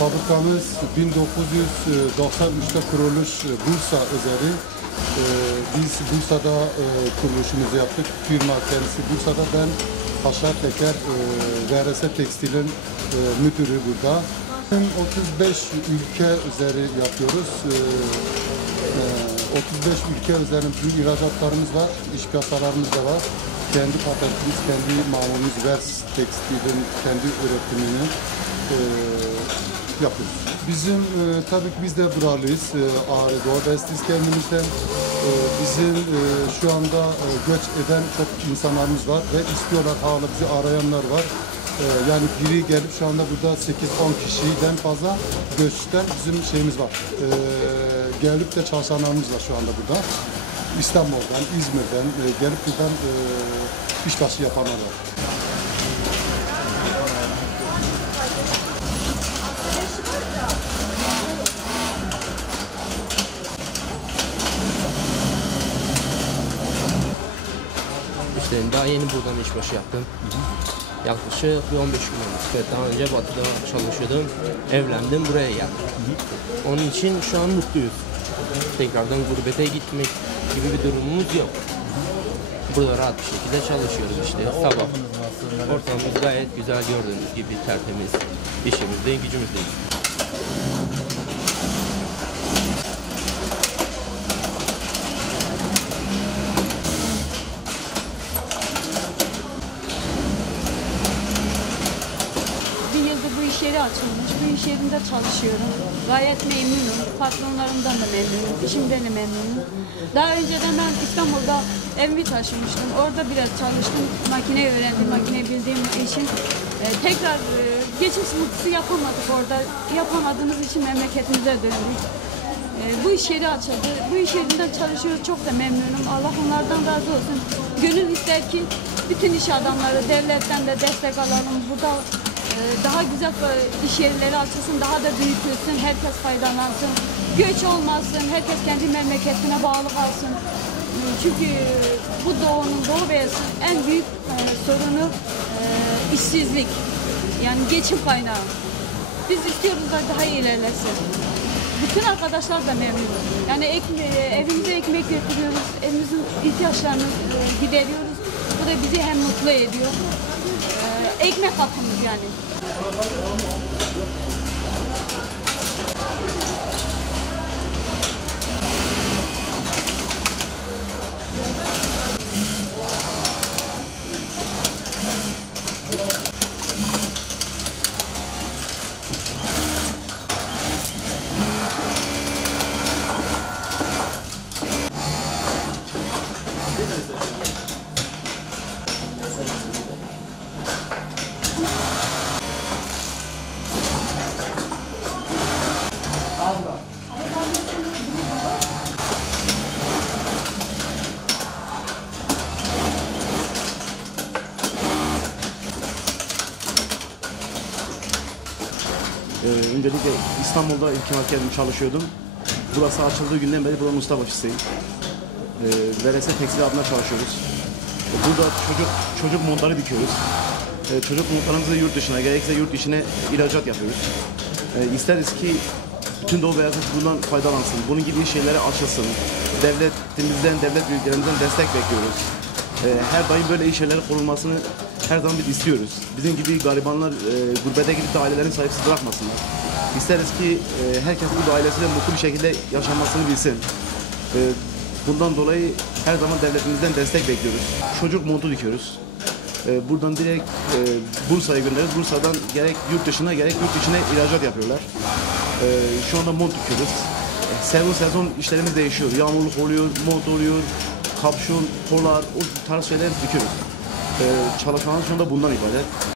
Fabrikamız 1993'te kuruluş, Bursa özeli. Biz Bursa'da kuruluşumuzu yaptık. Firma kendisi Bursa'da, ben Haşar Teker, VRS Tekstil'in müdürü burada. 35 ülke üzeri yapıyoruz. 35 ülke üzeri büyük ihracatlarımız var, iş piyasalarımız da var. Kendi patentimiz, kendi mamulümüz, Vers Tekstil'in kendi üretimini yapıyoruz. Bizim tabii ki biz de buralıyız. Ağrı Doğu Bestiz kendimizden. Bizim şu anda göç eden çok insanlarımız var ve istiyorlar, hala bizi arayanlar var. Yani biri gelip şu anda burada 8-10 kişiden fazla göçten bizim şeyimiz var. Gelip de çalışanlarımız var şu anda burada. İstanbul'dan, İzmir'den gelip buradan işbaşı yapanlar var. Daha yeni buradan işbaşı yaptım. Yaklaşık 15 gün oldu. Daha önce Batı'da çalışıyordum. Evlendim, buraya geldim. Onun için şu an mutluyuz. Tekrardan gurbete gitmek gibi bir durumumuz yok. Burada rahat bir şekilde çalışıyoruz işte. Sabah. Ortamımız gayet güzel, gördüğünüz gibi tertemiz. İşimizdeyiz, gücümüzdeyiz. Bu iş yeri açılmış. Bu iş yerinde çalışıyorum. Gayet memnunum. Patronlarımdan da memnunum. İşimden de memnunum. Daha önceden ben İstanbul'da evimi taşımıştım. Orada biraz çalıştım. Makine öğrendim. Makine bildiğim için. Tekrar geçim sıkıntısı yapamadık orada. Yapamadığımız için memleketimize döndük. Bu iş yeri açıldı. Bu iş yerinde çalışıyoruz. Çok da memnunum. Allah onlardan razı olsun. Gönül ister ki bütün iş adamları devletten de destek alalım. Burada daha güzel iş yerleri açılsın, daha da büyütülsün, herkes faydalansın, göç olmasın, herkes kendi memleketine bağlı kalsın. Çünkü bu Doğu Beyazıt'ın en büyük sorunu işsizlik, yani geçim kaynağı. Biz istiyoruz da daha iyi ilerlesin. Bütün arkadaşlar da memnun. Yani evimize ekmek götürüyoruz, evimizin ihtiyaçlarını gideriyoruz. Bu da bizi hem mutlu ediyor. Ekmek hakkımız yani. Öncelikle İstanbul'da ilk kendim çalışıyordum. Burası açıldığı günden beri buranın ustabaşısıyım. VRS Tekstil adına çalışıyoruz. Burada çocuk montları dikiyoruz. Çocuk montlarımızı yurt dışına, gerekirse yurt içine ihracat yapıyoruz. İsteriz ki bütün Doğu Beyazıt bundan faydalansın. Bunun gibi şeylere açılsın. Devletimizden, devlet büyüklerimizden destek bekliyoruz. Her daim böyle iyi şeylerin korunmasını her zaman biz istiyoruz. Bizim gibi garibanlar gurbete gidip de ailelerini sahipsiz bırakmasınlar. İsteriz ki herkes burada ailesiyle mutlu bir şekilde yaşamasını bilsin. Bundan dolayı her zaman devletimizden destek bekliyoruz. Çocuk montu dikiyoruz. Buradan direkt Bursa'ya gönderiyoruz. Bursa'dan gerek yurt dışına gerek yurt içine ihracat yapıyorlar. Şu anda mont dikiyoruz. Sezon işlerimiz değişiyor. Yağmurluk oluyor, mont oluyor, kapşon, polar, o tarz şeyler dikiyoruz. Çalışmamız şu anda bundan ibaret.